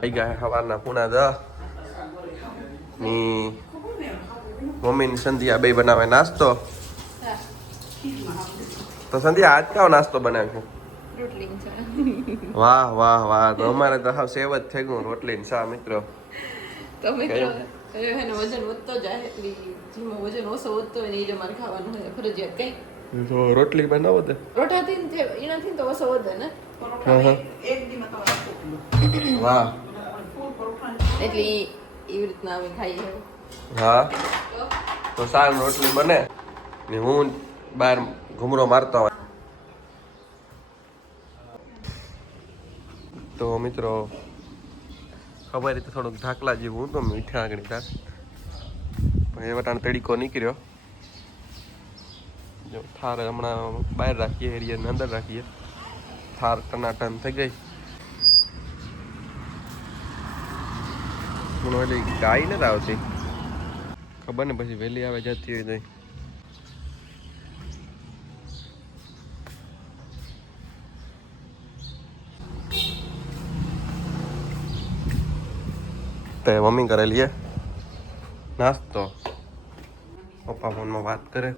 આવી ગયા સવારના પૂણા 10 ની મમ્મી ની સંધ્યા બે બનાવે નાસ્તો. તો સંધ્યા આજ કાવો નાસ્તો બનાવ્યો? વાહ વાહ વાહ! તો અમારે તો હાવ સેવ જ થઈ ગયું, રોટલી ને શા. મિત્રો તો મિત્રો એને વજન વધતો જાય, એટલે જેમાં વજન ઓછો વધતો હોય ને એ જ અમારે ખાવાનું હોય ફરજિયાત. કઈ તો રોટલી બનાવો તે રોટાથી એનાથી તો ઓછો વધે ને. વાહ! એટલે એવી રીતના અમે ખાઈએ. હા, તો શાક રોટલી બને ને હું બહાર ઘૂમરો મારતો હોય. તો મિત્રો ખબર રીતે થોડુંક ઢાકલા જેવું તો મીઠા આગળ ધાક પણ એ વટાણ તડીકો નીકળ્યો. જો થાર હમણાં બહાર રાખીએ, એરિયાને અંદર રાખીએ. થાર ટનાટન થઈ ગઈ. હું ઓલી ગાય નથી આવતી, ખબર ને પછી વહેલી આવે જતી હોય તો. તે મમ્મી કરેલી નાસ્તો, પપ્પા ફોનમાં વાત કરે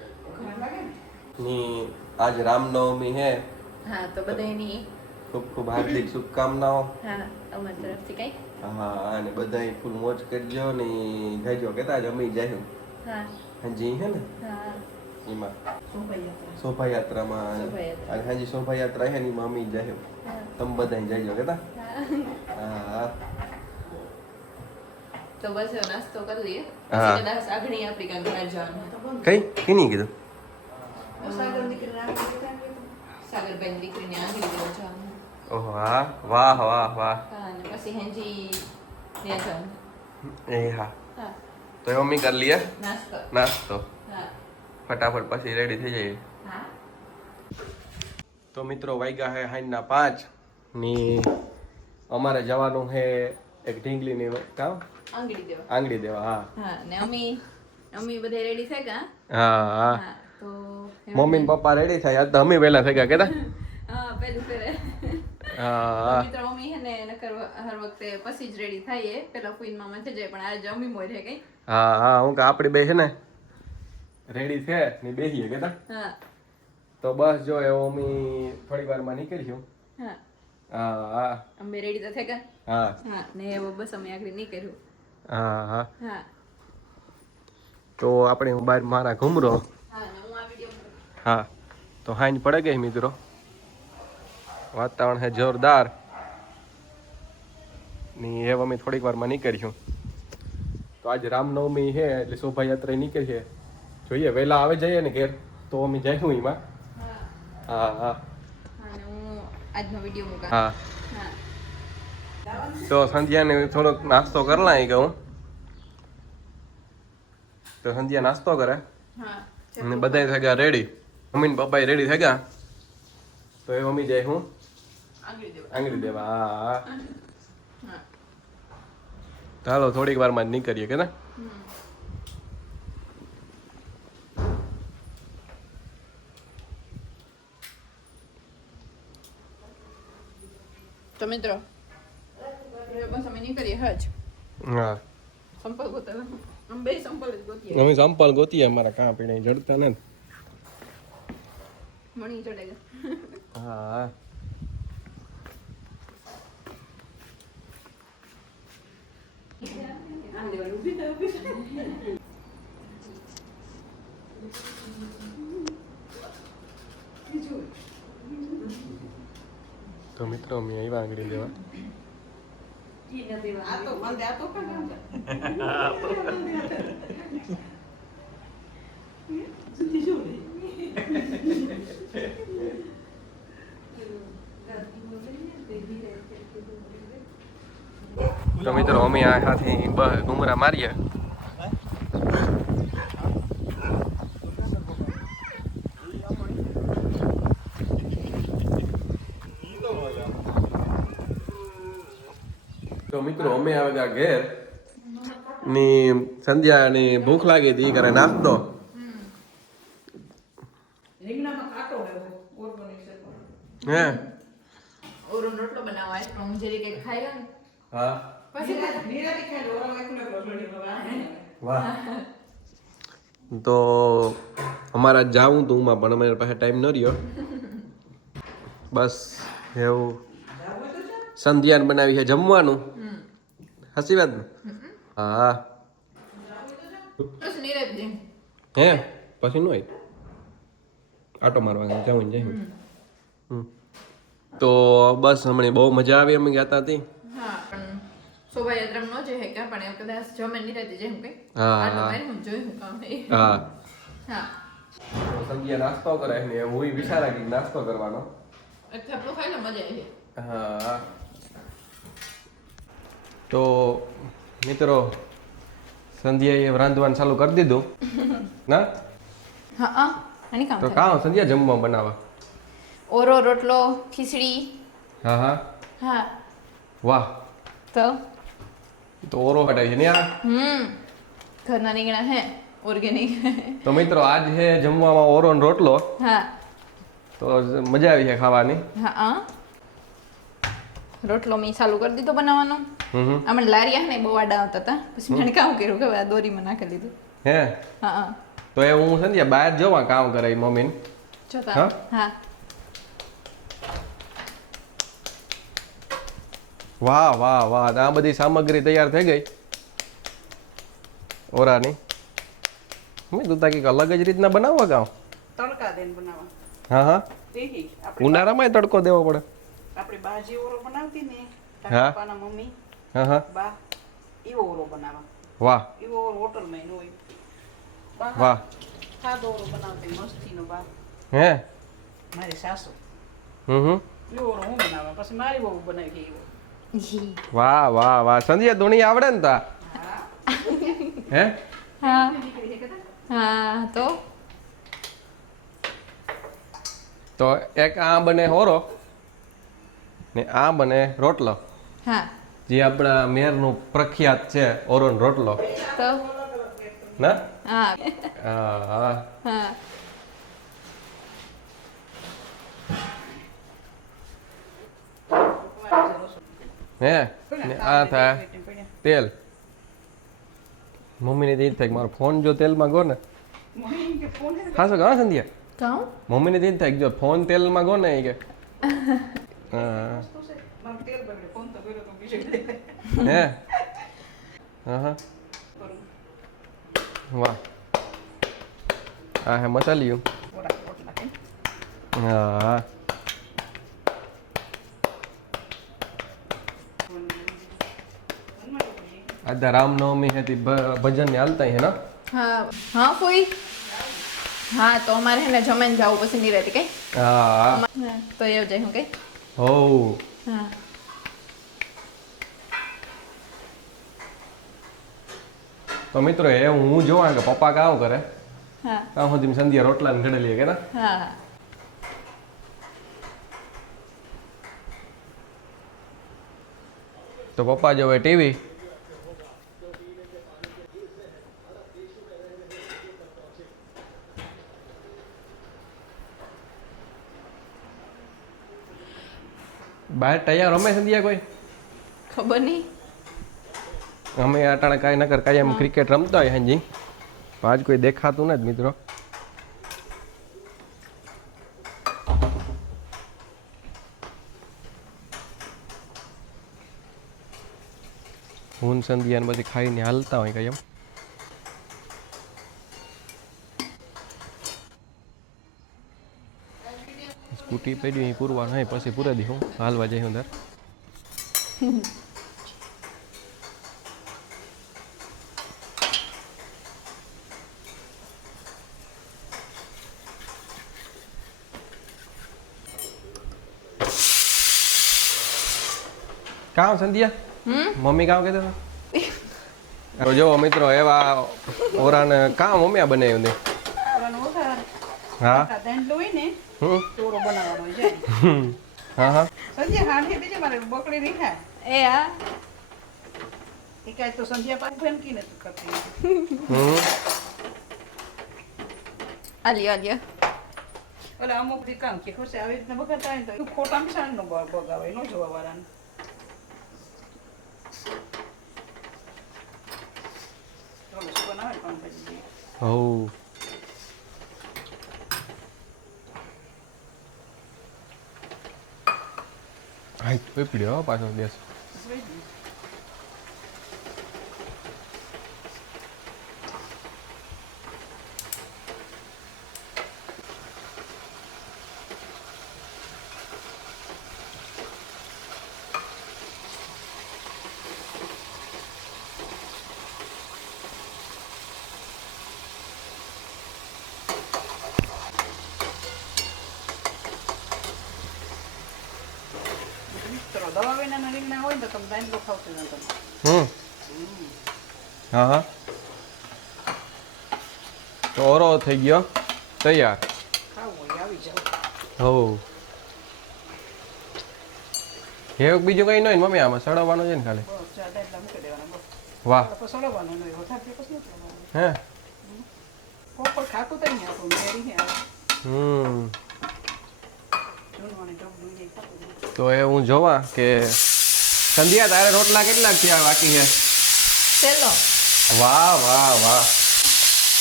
ની. આજ રામનવમી હે. હા, તો બધાની ખૂબ ખૂબ હાર્દિક શુભકામનાઓ. હા, અમારી તરફથી કઈ. હા, અને બધાય ફૂલ મોજ કરજો ને જાજો. કેતા જમી જાય. હા, હાજી હે ને. હા, એમાં શોભાયાત્રામાં આજે હાજી શોભાયાત્રા હે ની મમ્મી જાય. તમે બધાય જાજો કેતા. હા, તો બસ નાસ્તો કરી લઈએ. પછી કદાચ આગળ આપણી કાંઈ બહાર જવાનું. કઈ કીની કીધું? સાગરભાઈ દીકરીને આગળ જવાનું. ઓહો, હા, વાહ વાહ વાહ. હા, અને પછી હેંજી ને જવાનું. એ હા, તો એ મમ્મી કરી લઈએ નાસ્તો. હા, ફટાફટ પછી રેડી થઈ જાય. હા. તો મિત્રો વાગ્યા હે 5:30 ની. અમારે જવાનું હે એક ઢીંગલીની કામ આંગળી દેવા. હા હા, ને અમી બધા રેડી થઈ ગયા. હા હા, તો મમ્મી ને પપ્પા રેડી થાય. તો અમે વહેલા થઈ ગયા કેતા. હા, પેલું ફેરે. હા, મિત્રો મમ્મી હે ને નકર હર વખતે પછી જ રેડી થાય. પેલા ફૂઈન મામા થઈ જાય, પણ આજે અમી મોર હે કઈ. હા હા, હું કે આપડી બે છે ને રેડી છે ને બેહીએ કેતા. હા, તો બસ જો એવો અમી થોડી વારમાં નીકળ્યું. હા હા હા, અમે રેડી તો થઈ ગયા. હા હા, ને એવો બસ અમે આગળ નીકળ્યું. હા હા હા, તો આપણે હું બહાર મારા ઘૂમરો. હા, ને હું આ વિડિયો. હા, તો હાંજ પડે ગઈ મિત્રો. વાતાવરણ હે જોરદાર ની. એ અમે થોડીક વારમાં નીકળ્યું. તો આજે રામનવમી હે એટલે શોભાયાત્રા નીકળી છે. જોઈએ વહેલા આવે જઈએ ને ઘેર તો અમે જઈશું એમાં. હા હા, અને હું આજનો વિડિયો મૂકા. હા, હા, તો સંધ્યાને થોડોક નાસ્તો કરલા કે હું. તો સંધ્યા નાસ્તો કરે અને બધા થઈ ગયા રેડી. મમ્મી ને પપ્પા રેડી થઈ ગયા. તો એ મમ્મી જાય હું આંગળી દેવા. હા હા, ચાલો થોડીક વારમાં જ નીકળીએ કે ને. તો મિત્રો બસ અમે નીકળીએ હજ. હા, સંપલ ગોતવા. અમે બે સંપલ જ ગોતીએ. અમે સંપલ ગોતીએ. અમારા કાં પીણે જડતા ને. મણી ચડેગા. હા, તો મિત્રો અમે આવ્યા આંગળી દેવા. તો મિત્રો અમે આ હાથી ઘુમરા મારીએ. તો મિત્રો અમે આવે ગયા ઘેર ની. સંધ્યા ની ભૂખ લાગી હતી, કરે નાસ્તો. હે ઓરો રોટલો બનાવવા આજ પણ હું જરી કઈ ખાઈ ને હા પછી નિરાતે ખાઈ લો, ઓરો એકલો એકલો છોડી દો, વાહ તો અમારા જાવું તું માં પણ અમારી પાસે ટાઈમ ન રહ્યો બસ એવું સંધ્યાન બનાવી છે જમવાનું હસી વાત ને હા બસ નીરજજી હે પછી નું હોય આટો મારવા જાઉં ને જાય તો બસ હમણાં બહુ મજા આવી અમે ગયા હતા હા પણ શોભાયાત્રા ન જઈ શક્યા પણ એ કદાચ જમે નીરજજી જેમ કઈ હા, આટો હા. મારી હું જોઈ હું કામ એ હા હા તો સંધ્યા નાસ્તો કરે ને હું વિચારા કે નાસ્તો કરવાનો એક થેપલું ખાઈ લે મજા આવી હા તો મિત્રો સંધ્યાએ રાંધવાનું ચાલુ કરી દીધું ના હા આની કામ તો થાય કાં સંધ્યા જમવા બનાવવા ઓરો રોટલો ખીચડી હા હા હા વાહ તો તો ઓરો હટાવી છે ને આ ઘરના રીંગણા હે ઓર્ગેનિક તો મિત્રો આજ છે જમવામાં ઓરો ને રોટલો હા તો મજા આવી છે ખાવાની હા રોટલો મેં ચાલુ કરી દીધો બનાવવાનો આમાં લારિયા ને બહુ આડા આવતા હતા પછી મને કામ કર્યું કે હવે આ દોરીમાં નાખી લીધું હે હા તો એ હું સંધ્યા બહાર જવા કામ કરે મમ્મીને જોતા હા? હા વાહ વાહ વાહ આ બધી સામગ્રી તૈયાર થઈ ગઈ ઓરાની મેં તું તાકી અલગ જ રીતના બનાવવા ગામ તડકા દઈને બનાવવા. હા હા ઈ આપણે ઉનાળામાં તડકો દેવો પડે આપણી બાજી ઓરો બનાવતી ને હા. તારા પપ્પાના મમ્મી હા હા બા એવો ઓરો બનાવવા. વાહ એવો ઓરો હોટલમાં નો હોય. બા વાહ સાદો ઓરો બનાવતી મસ્તીનો બા હે મારી સાસુ હમ એવો ઓરો હું બનાવવા પછી મારી બહુ બનાવી એવો. વાહ વાહ વાહ સંધ્યા ધૂણી આવડે ને તા હે હા હા તો એક આ બને હોરો ને આ બને રોટલો હા જે આપણા મેરનું પ્રખ્યાત છે ઓરો ને રોટલો તો ના હા હા હા હા હે ને આ થાય તેલ મમ્મીને તો એ જ થાય કે મારો ફોન જો તેલમાં ગયો ને મમ્મી કે ફોન હે ખાસો ઘણા સંધ્યા કહું મમ્મીને તો એ જ થાય કે જો ફોન તેલમાં ગયો ને એ કે હા તો છે મારો તેલ બગડે ફોન તો કર્યો તો બીજે દે હે હા હા કરું વાહ આ હે મસાલિયું ઓરા રોટલા કે હા આજે રામનવમી હતી ભજન ને હાલતા હે ના હા હા કોઈ હા તો અમારે હે ને જમીને જવું પછી નહીં રહેતી કઈ હા તો એવું જાય હું કઈ હો હા તો મિત્રો એ હું જોવા કે પપ્પા કામ કરે હા કામ સુધી સંધ્યા રોટલા ને ઘડેલી કે ના હા હા તો પપ્પા જોવે ટીવી બહાર તૈયાર રમે સંધ્યા કોઈ ખબર નહીં અમે અટાણે કાંઈ નકર કાંઈ એમ ક્રિકેટ રમતા હોય હાજી આજ કોઈ દેખાતું નથી મિત્રો હું સંધ્યા ને બધી ખાઈને હાલતા હોય કઈ એમ સ્કૂટી પડી અહીં પૂરવા નહીં પછી પૂરા દી હું હાલવા જઈ હું દર કામ સંધ્યા મમ્મી કામ કહેતા હતા તો જો મિત્રો એવા ઓરાને કામ મમ્મી બનાવ્યું ને ઓરાનો ઓરા હા દાંડલો હોય ને હમ ચોરો બનાવવાનો હોય જાય હા હા સંધ્યા હાંઠે બીજે મારે બકડી નહીં ખાય એ હા એ કાંઈ તો સંધ્યા પાછી ફેંકી નથી કરતી હમ આલ્યો ઓલા અમુક દી કામ કે ખુશ આવી રીતના બગાડતા હોય ને તો ખોટા મિસાણ નો બગાવે નો જોવા વાળાને હો હાઈ કોઈ પીડ્યો પાછો ગેસ દવા વિનાના રીંગણા હોય ને તો તમે દાંડલો ખાવતું ન તમે. હા હા તો ઓરો થઈ ગયો તૈયાર ખાવું હોય આવી જાવ. હો એક બીજું કઈ નહીં મમ્મી આમાં સડાવવાનું છે ને ખાલી બસ ચા દાંડલા મૂકી દેવાના બસ. વાહ પછી સળવવાનું નહીં વધારે પછી નથી કરવાનું. હે કોપર ખાતું તો નહીં આપણું મેરી હે આવે. જૂનવાણી ઢોકળું એ ખાતું નહીં. તો એ હું જોવા કે સંધ્યા તારે રોટલા કેટલા થયા બાકી છે ચલો વાહ વાહ વાહ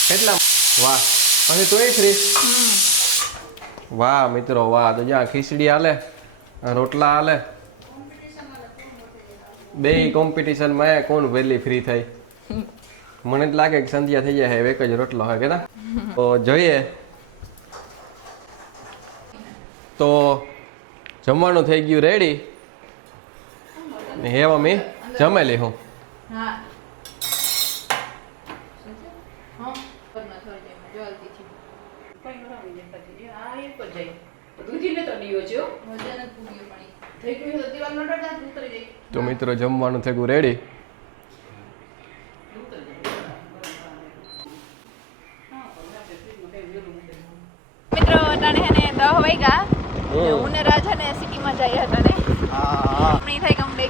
કેટલા વાહ પછી તું ફ્રી વાહ મિત્રો વાહ તો જ્યાં ખીચડી હાલે રોટલા હાલે બે કોમ્પિટિશનમાં કોણ વહેલી ફ્રી થઈ મને જ લાગે કે સંધ્યા થઈ જાય એક જ રોટલો હોય કેતા તો જોઈએ તો જમવાનું થઈ ગયું રેડી હે મમ્મી જમેલી હું હા હા પરના થોડી ટાઈમ જોલતી થી કોઈ ન આવી જાય પછી આ એ પર જાય દૂધીને તો નહીં હોજો વજન જ પૂગ્યું પણ થઈ ગયું તો દિવાલનો ડડા ઉતરી જાય. તો મિત્રો જમવાનું થઈ ગયું રેડી મિત્રો અટાણે હે ને 10 વાગ્યા હું ને રાજ હે ને સિટીમાં જઈએ અટાણે આપણી થાય કે અમને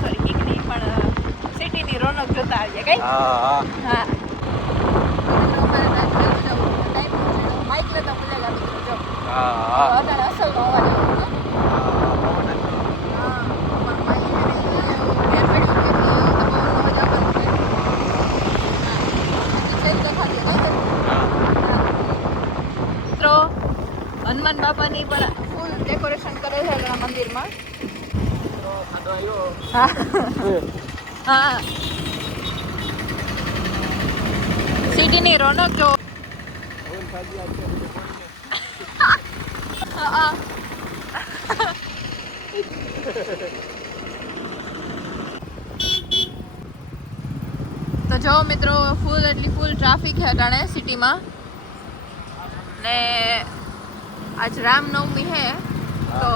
સોરી કીક નહીં પણ સિટીની રોનક જોતા આવીએ કઈ હા માઇક લેતા ભૂલેલા મિત્રો જો અટાણે અસલનો અવાજ હનુમાન બાપાની પણ ફૂલ ડેકોરેશન કરે છે આ મંદિરમાં હા હા સિટીની રોનક જો હા તો જો મિત્રો ફૂલ એટલી ફૂલ ટ્રાફિક છે અટાણે સિટીમાં ને આજ રામનવમી હે તો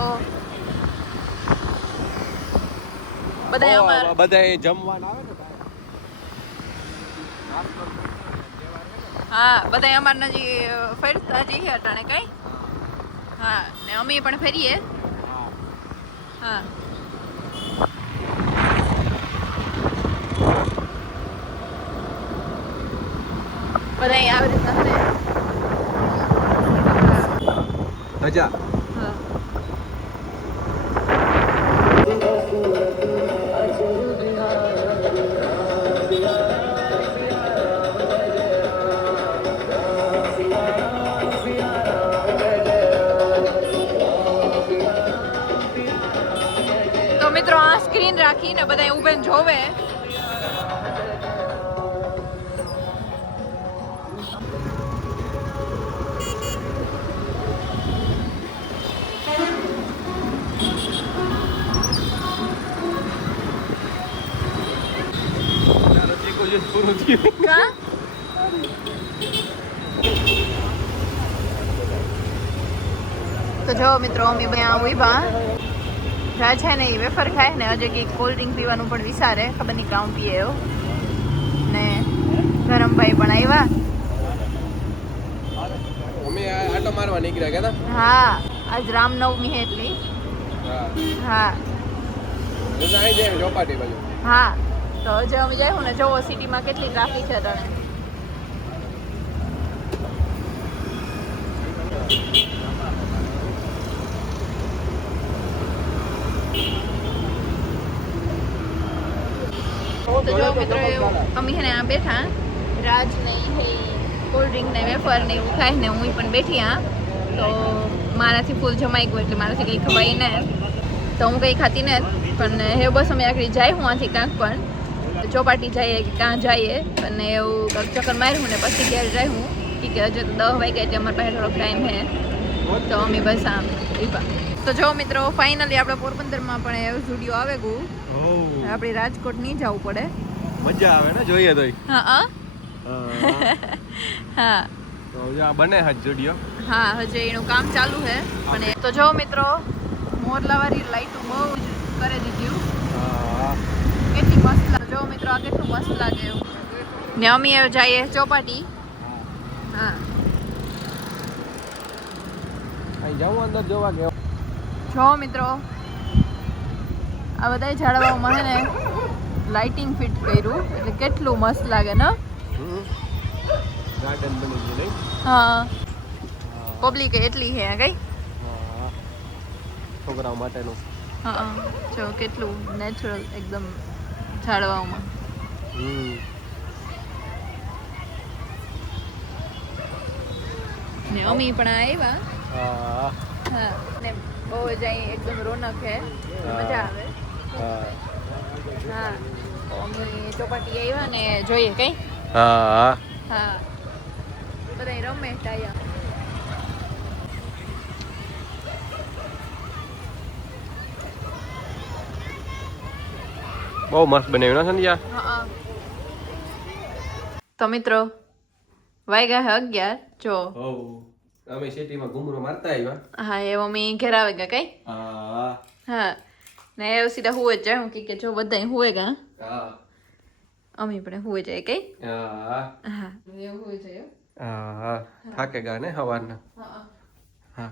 બધા જમવાના આવે ને હા બધા અમાર નજી ફરતા જઈએ અટાણે કઈ હા ને અમે પણ ફરીએ હા બધા આવી રીતના હે મજા હા તો મિત્રો આ સ્ક્રીન રાખીને બધા ઉભેન જોવે પૂરું થયું કા તો જો મિત્રો અમે અહીંયા ઉભા જા છે ને એ વેફર ખાય ને હજુ કંઈક કોલ્ડ ડ્રિંક પીવાનું પણ વિચારે ખબર નહીં કામ પીએ એવો ને ગરમભાઈ પણ આવ્યા અમે આટો મારવા નીકળ્યા કેતા હા આજ રામનવમી હે એટલી હા હું આવી જાય ચોપાટી બાજુ હા તો હજુ અમે જાય ને જોવો સિટીમાં કેટલી ટ્રાફિક છે તને તો જો મિત્રો અમે છે ને આ બેઠા રાજ નહીં હે કોલ્ડ ડ્રિંક ને વેફર ને એવું ખાય ને હું પણ બેઠી હા તો મારાથી ફૂલ જમાઈ ગયું એટલે મારાથી કંઈ ખવાય ને તો હું કંઈ ખાતી ને પણ હે બસ અમે આગળ જાય હું આથી કાંક પણ ચોપાટી જઈએ કે કાં જઈએ અને એવું કાંક ચક્કર માર્યું ને પછી ઘેર જાય હું કે હજુ તો 10 વાગ્યા એટલે અમારા પાસે થોડોક ટાઈમ હે તો અમે બસ આમ દીપા તો જો મિત્રો ફાઇનલી આપણે પોરબંદરમાં પણ એવું સ્ટુડિયો આવે ગયું આપણે રાજકોટ નહીં જવું પડે મજા આવે ને જોઈએ તો હા હા હા તો આ બને હાથ જોડિયો હા હજે એનું કામ ચાલુ છે અને તો જો મિત્રો મોરલાવાળી લાઈટો બહુ જ કરી દીધું કેટલી મસ્ત લાગે જો મિત્રો આ કેટલું મસ્ત લાગે ને અમે જઈએ ચોપાટી હા અહીં જાઉં અંદર જોવા કે જો મિત્રો આ બધા ઝાડવાઓમાં છે ને લાઇટિંગ ફિટ કર્યું એટલે કેટલું મસ્ત લાગે ને ગાર્ડન બની ગયું નહીં હા પબ્લિક એટલી છે કઈ છોકરાઓ માટેનું હા જો કેટલું નેચરલ એકદમ ઝાડવાઓમાં ને અમી પણ આવ્યા હા ને બહુ જ અહીં એકદમ રોનક છે મજા આવે હા તો અમી ચોપાટી આવ્યા ને જોઈએ કઈ હા હા બધા રમે ટાયા બહુ મસ્ત બનાવ્યું ને સંધ્યા હા તો મિત્રો વાગ્યા હે 11 જો અમે સિટીમાં ઘુમરો મારતા આવ્યા હા એ મમ્મી ઘેર આવે ગયા કઈ હા ને એ સીધા હુએ જાય હું કે જો બધા હુએ ગા અમી પણ હુએ જાય કઈ હા એવું હુએ જાય થાકે ગા ને સવારના હા હા